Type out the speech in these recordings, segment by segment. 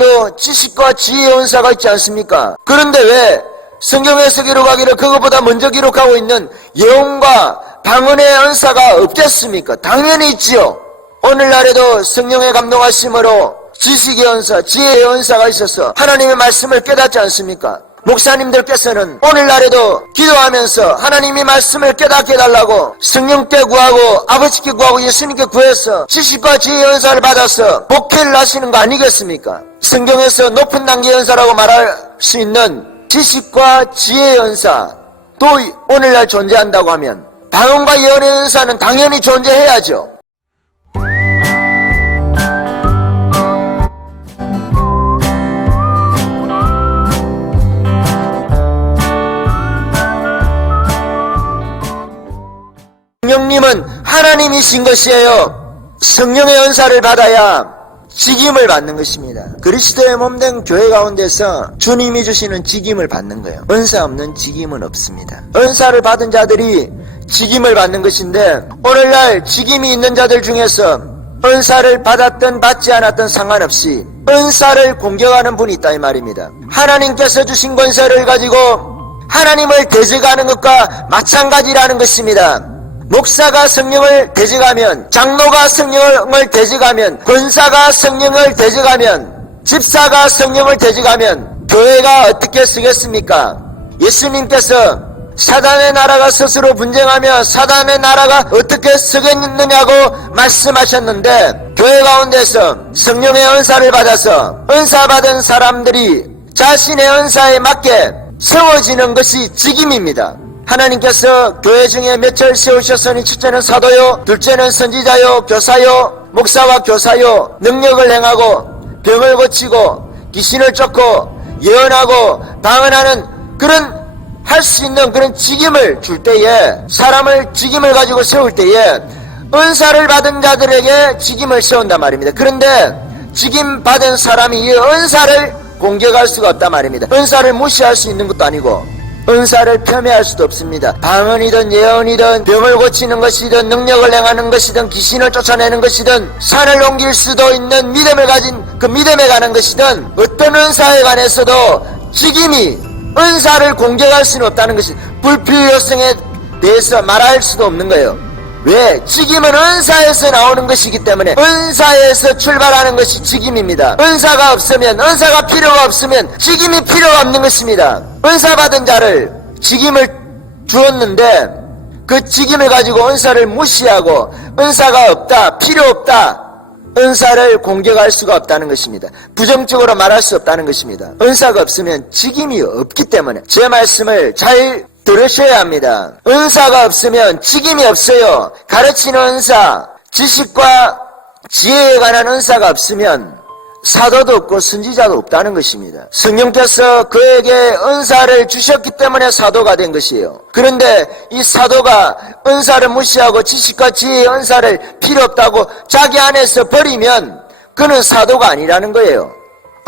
사도들도 지식과 지혜의 은사가 있지 않습니까? 그런데 왜 성경에서 기록하기를 그것보다 먼저 기록하고 있는 예언과 방언의 은사가 없겠습니까? 당연히 있지요. 오늘날에도 성령의 감동하심으로 지식의 은사, 지혜의 은사가 있어서 하나님의 말씀을 깨닫지 않습니까? 목사님들께서는 오늘날에도 기도하면서 하나님이 말씀을 깨닫게 해달라고 성령께 구하고 아버지께 구하고 예수님께 구해서 지식과 지혜의 은사를 받아서 목회를 하시는 거 아니겠습니까? 성경에서 높은 단계의 은사라고 말할 수 있는 지식과 지혜의 은사 또 오늘날 존재한다고 하면 방언과 예언의 은사는 당연히 존재해야죠. 성령님은 하나님이신 것이에요. 성령의 은사를 받아야 직임을 받는 것입니다. 그리스도의 몸된 교회 가운데서 주님이 주시는 직임을 받는 거예요. 은사 없는 직임은 없습니다. 은사를 받은 자들이 직임을 받는 것인데 오늘날 직임이 있는 자들 중에서 은사를 받았든 받지 않았든 상관없이 은사를 공격하는 분이 있다 이 말입니다. 하나님께서 주신 권세를 가지고 하나님을 대적하는 것과 마찬가지라는 것입니다. 목사가 성령을 대적하면, 장로가 성령을 대적하면, 권사가 성령을 대적하면, 집사가 성령을 대적하면 교회가 어떻게 쓰겠습니까? 예수님께서 사단의 나라가 스스로 분쟁하며 사단의 나라가 어떻게 쓰겠느냐고 말씀하셨는데 교회 가운데서 성령의 은사를 받아서 은사 받은 사람들이 자신의 은사에 맞게 세워지는 것이 직임입니다. 하나님께서 교회 중에 몇을 세우셨으니 첫째는 사도요, 둘째는 선지자요, 교사요, 목사와 교사요, 능력을 행하고 병을 고치고 귀신을 쫓고 예언하고 방언하는 그런 할 수 있는 그런 직임을 줄 때에 사람을 직임을 가지고 세울 때에 은사를 받은 자들에게 직임을 세운단 말입니다. 그런데 직임 받은 사람이 이 은사를 공격할 수가 없단 말입니다. 은사를 무시할 수 있는 것도 아니고 은사를 폄훼할 수도 없습니다. 방언이든 예언이든 병을 고치는 것이든 능력을 행하는 것이든 귀신을 쫓아내는 것이든 산을 옮길 수도 있는 믿음을 가진 그 믿음에 관한 것이든 어떤 은사에 관해서도 직임이 은사를 공격할 수는 없다는 것이 불필요성에 대해서 말할 수도 없는 거예요. 왜? 직임은 은사에서 나오는 것이기 때문에 은사에서 출발하는 것이 직임입니다. 은사가 없으면 은사가 필요가 없으면 직임이 필요가 없는 것입니다. 은사 받은 자를 직임을 주었는데 그 직임을 가지고 은사를 무시하고 은사가 없다, 필요 없다, 은사를 공격할 수가 없다는 것입니다. 부정적으로 말할 수 없다는 것입니다. 은사가 없으면 직임이 없기 때문에 제 말씀을 잘 들으셔야 합니다. 은사가 없으면 직임이 없어요. 가르치는 은사, 지식과 지혜에 관한 은사가 없으면 사도도 없고 선지자도 없다는 것입니다. 성령께서 그에게 은사를 주셨기 때문에 사도가 된 것이에요. 그런데 이 사도가 은사를 무시하고 지식과 지혜의 은사를 필요 없다고 자기 안에서 버리면 그는 사도가 아니라는 거예요.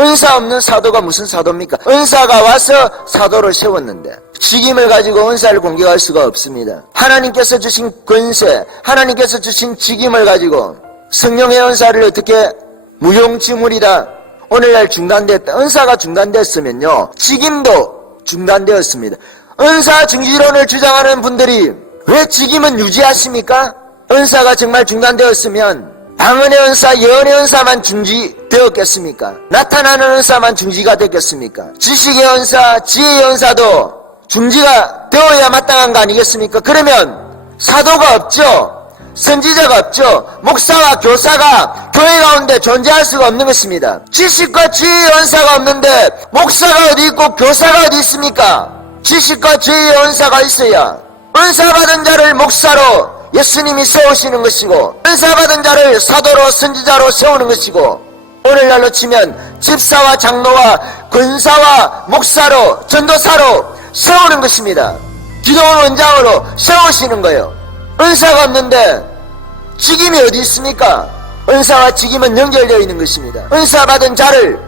은사 없는 사도가 무슨 사도입니까? 은사가 와서 사도를 세웠는데 직임을 가지고 은사를 공격할 수가 없습니다. 하나님께서 주신 권세, 하나님께서 주신 직임을 가지고 성령의 은사를 어떻게 무용지물이다, 오늘날 중단됐다, 은사가 중단됐으면요 직임도 중단되었습니다. 은사 중지론을 주장하는 분들이 왜 직임은 유지하십니까? 은사가 정말 중단되었으면 방언의 은사, 예언의 은사만 중지되었겠습니까? 나타나는 은사만 중지가 됐겠습니까? 지식의 은사, 지혜의 은사도 중지가 되어야 마땅한 거 아니겠습니까? 그러면 사도가 없죠. 선지자가 없죠. 목사와 교사가 교회 가운데 존재할 수가 없는 것입니다. 지식과 지혜의 은사가 없는데 목사가 어디 있고 교사가 어디 있습니까? 지식과 지혜의 은사가 있어야 은사 받은 자를 목사로 예수님이 세우시는 것이고 은사 받은 자를 사도로 선지자로 세우는 것이고 오늘날로 치면 집사와 장로와 권사와 목사로 전도사로 세우는 것입니다. 기도원 원장으로 세우시는 거예요. 은사가 없는데 직임이 어디 있습니까? 은사와 직임은 연결되어 있는 것입니다. 은사 받은 자를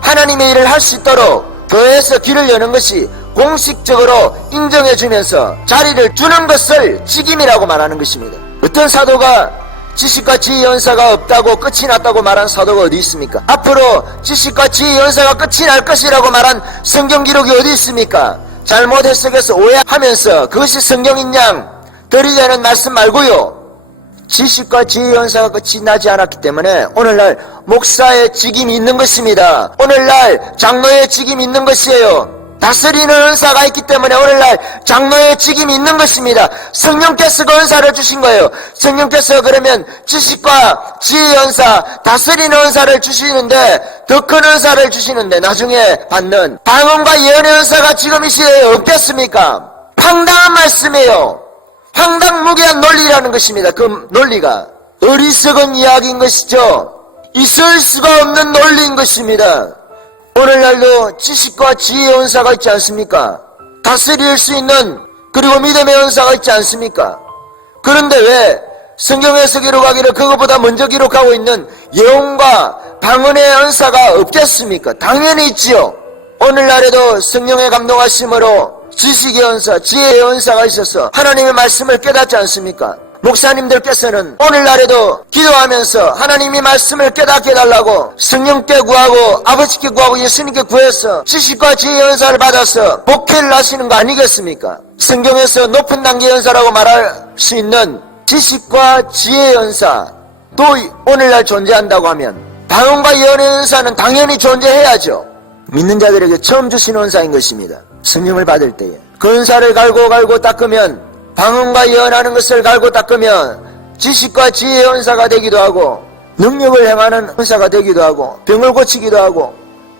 하나님의 일을 할 수 있도록 교회에서 길을 여는 것이 공식적으로 인정해 주면서 자리를 주는 것을 직임이라고 말하는 것입니다. 어떤 사도가 지식과 지혜 연사가 없다고 끝이 났다고 말한 사도가 어디 있습니까? 앞으로 지식과 지혜 연사가 끝이 날 것이라고 말한 성경 기록이 어디 있습니까? 잘못 해석해서 오해하면서 그것이 성경인 양 들이대는 말씀 말고요. 지식과 지혜 연사가 끝이 나지 않았기 때문에 오늘날 목사의 직임이 있는 것입니다. 오늘날 장로의 직임이 있는 것이에요. 다스리는 은사가 있기 때문에 오늘날 장로의 직임이 있는 것입니다. 성령께서 그 은사를 주신 거예요. 성령께서 그러면 지식과 지혜 연사, 다스리는 은사를 주시는데 더 큰 은사를 주시는데 나중에 받는 방언과 예언의 은사가 지금 이 시대에 없겠습니까? 황당한 말씀이에요. 황당무계한 논리라는 것입니다. 그 논리가 어리석은 이야기인 것이죠. 있을 수가 없는 논리인 것입니다. 오늘날도 지식과 지혜의 은사가 있지 않습니까? 다스릴 수 있는 그리고 믿음의 은사가 있지 않습니까? 그런데 왜 성경에서 기록하기를 그것보다 먼저 기록하고 있는 예언과 방언의 은사가 없겠습니까? 당연히 있지요. 오늘날에도 성령의 감동하심으로 지식의 은사, 지혜의 은사가 있어서 하나님의 말씀을 깨닫지 않습니까? 목사님들께서는 오늘날에도 기도하면서 하나님이 말씀을 깨닫게 해달라고 성령께 구하고 아버지께 구하고 예수님께 구해서 지식과 지혜의 은사를 받아서 목회를 하시는 거 아니겠습니까? 성경에서 높은 단계의 은사라고 말할 수 있는 지식과 지혜의 은사 또 오늘날 존재한다고 하면 방언과 예언의 은사는 당연히 존재해야죠. 믿는 자들에게 처음 주신 은사인 것입니다. 성령을 받을 때에 그 은사를 갈고 닦으면 방언과 예언하는 것을 갈고 닦으면 지식과 지혜의 은사가 되기도 하고 능력을 행하는 은사가 되기도 하고 병을 고치기도 하고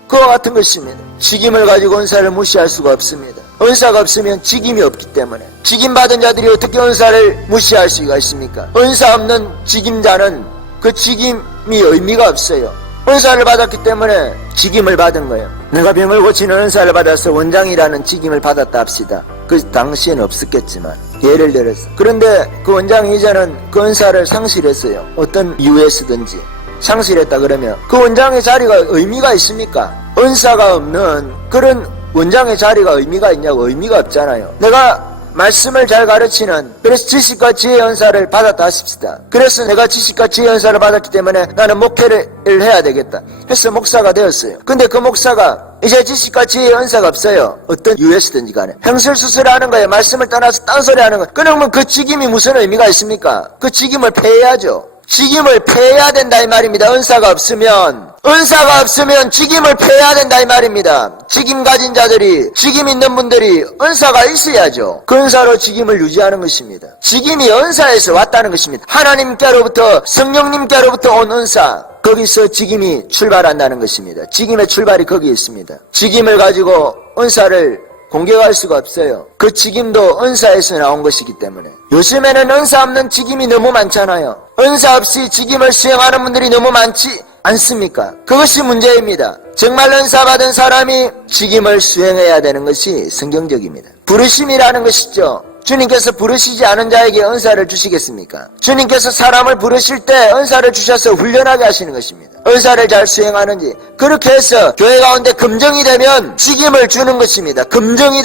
그와 같은 것입니다. 직임을 가지고 은사를 무시할 수가 없습니다. 은사가 없으면 직임이 없기 때문에 직임 받은 자들이 어떻게 은사를 무시할 수가 있습니까? 은사 없는 직임자는 그 직임이 의미가 없어요. 은사를 받았기 때문에 직임을 받은 거예요. 내가 병을 고치는 은사를 받아서 원장이라는 직임을 받았다 합시다. 그 당시에는 없었겠지만 예를 들어서 그런데 그 원장이 이제는 그 은사를 상실했어요. 어떤 이유에서든지 상실했다 그러면 그 원장의 자리가 의미가 있습니까? 은사가 없는 그런 원장의 자리가 의미가 있냐고 의미가 없잖아요. 내가 말씀을 잘 가르치는 그래서 지식과 지혜 연사를 받았다 하십시다. 그래서 내가 지식과 지혜 연사를 받았기 때문에 나는 목회를 해야 되겠다 해서 목사가 되었어요. 근데 그 목사가 이제 지식과 지혜 연사가 없어요. 어떤 이유에서든지 간에 행설수설하는 거예요. 말씀을 떠나서 딴소리 하는 거예요. 그러면 그 직임이 무슨 의미가 있습니까? 그 직임을 폐해야죠. 직임을 폐해야 된다 이 말입니다. 은사가 없으면 직임을 폐해야 된다 이 말입니다. 직임 가진 자들이 직임 있는 분들이 은사가 있어야죠. 그 은사로 직임을 유지하는 것입니다. 직임이 은사에서 왔다는 것입니다. 하나님께로부터 성령님께로부터 온 은사 거기서 직임이 출발한다는 것입니다. 직임의 출발이 거기에 있습니다. 직임을 가지고 은사를 공격할 수가 없어요. 그 직임도 은사에서 나온 것이기 때문에 요즘에는 은사 없는 직임이 너무 많잖아요. 은사 없이 직임을 수행하는 분들이 너무 많지 않습니까? 그것이 문제입니다. 정말 은사 받은 사람이 직임을 수행해야 되는 것이 성경적입니다. 부르심이라는 것이죠. 주님께서 부르시지 않은 자에게 은사를 주시겠습니까? 주님께서 사람을 부르실 때 은사를 주셔서 훈련하게 하시는 것입니다. 은사를 잘 수행하는지 그렇게 해서 교회 가운데 검증이 되면 직임을 주는 것입니다. 검증이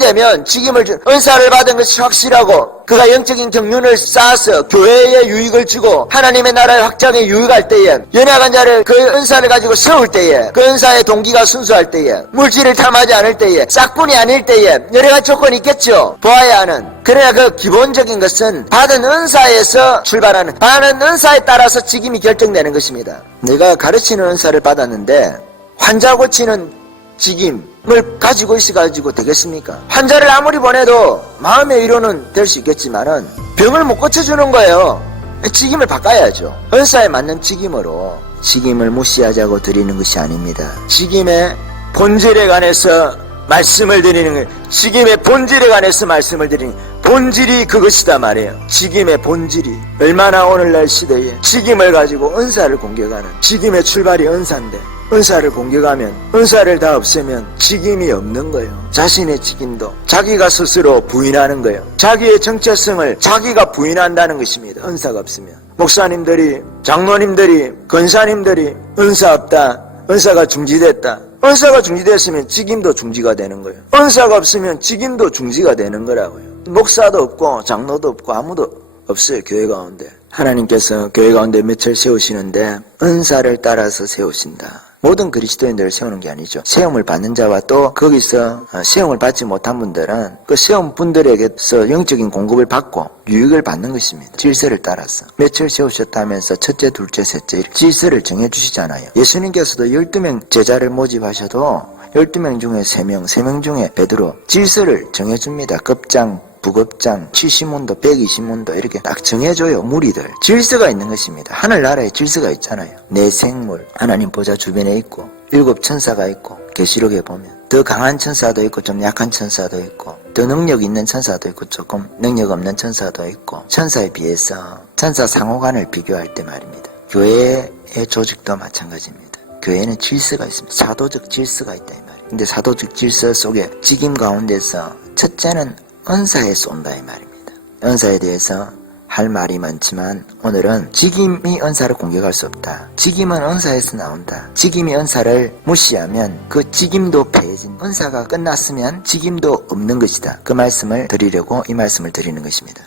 되면 직임을 은사를 받은 것이 확실하고 그가 영적인 경륜을 쌓아서 교회에 유익을 주고 하나님의 나라의 확장에 유익할 때에 연약한 자를 그 은사를 가지고 세울 때에 그 은사의 동기가 순수할 때에 물질을 탐하지 않을 때에 싹뿐이 아닐 때에 여러 가지 조건이 있겠죠. 보아야 하는. 그러나 그 기본적인 것은 받은 은사에서 출발하는 받은 은사에 따라서 직임이 결정되는 것입니다. 내가 가르치는 은사를 받았는데 환자 고치는 직임을 가지고 있어가지고 되겠습니까? 환자를 아무리 보내도 마음의 위로는 될 수 있겠지만은 병을 못 고쳐주는 거예요. 직임을 바꿔야죠. 은사에 맞는 직임으로 직임을 무시하자고 드리는 것이 아닙니다. 직임의 본질에 관해서 말씀을 드리는 거예요. 직임의 본질에 관해서 말씀을 드리는 본질이 그것이다 말이에요. 직임의 본질이 얼마나 오늘날 시대에 직임을 가지고 은사를 공격하는 직임의 출발이 은사인데 은사를 공격하면 은사를 다 없애면 직임이 없는 거예요. 자신의 직임도 자기가 스스로 부인하는 거예요. 자기의 정체성을 자기가 부인한다는 것입니다. 은사가 없으면 목사님들이 장로님들이 권사님들이 은사 없다 은사가 중지됐다 은사가 중지됐으면 직임도 중지가 되는 거예요. 은사가 없으면 직임도 중지가 되는 거라고요. 목사도 없고 장로도 없고 아무도 없어요. 교회 가운데 하나님께서 교회 가운데 맺혀 세우시는데 은사를 따라서 세우신다. 모든 그리스도인들을 세우는 게 아니죠. 세움을 받는 자와 또 거기서 세움을 받지 못한 분들은 그 세움 분들에게서 영적인 공급을 받고 유익을 받는 것입니다. 질서를 따라서. 며칠 세우셨다 하면서 첫째, 둘째, 셋째 질서를 정해주시잖아요. 예수님께서도 12명 제자를 모집하셔도 12명 중에 3명, 3명 중에 베드로 질서를 정해줍니다. 급장, 부급장, 70문도, 120문도 이렇게 딱 정해줘요. 무리들. 질서가 있는 것입니다. 하늘나라에 질서가 있잖아요. 내 생물, 하나님 보좌 주변에 있고 7 천사가 있고 계시록에 보면 더 강한 천사도 있고 좀 약한 천사도 있고 더 능력 있는 천사도 있고 조금 능력 없는 천사도 있고 천사에 비해서 천사 상호간을 비교할 때 말입니다. 교회의 조직도 마찬가지입니다. 교회는 질서가 있습니다. 사도적 질서가 있다 이 말이에요. 근데 사도적 질서 속에 직임 가운데서 첫째는 은사에서 온다 이 말입니다. 은사에 대해서 할 말이 많지만 오늘은 직임이 은사를 공격할 수 없다. 직임은 은사에서 나온다. 직임이 은사를 무시하면 그 직임도 패해진, 은사가 끝났으면 직임도 없는 것이다. 그 말씀을 드리려고 이 말씀을 드리는 것입니다.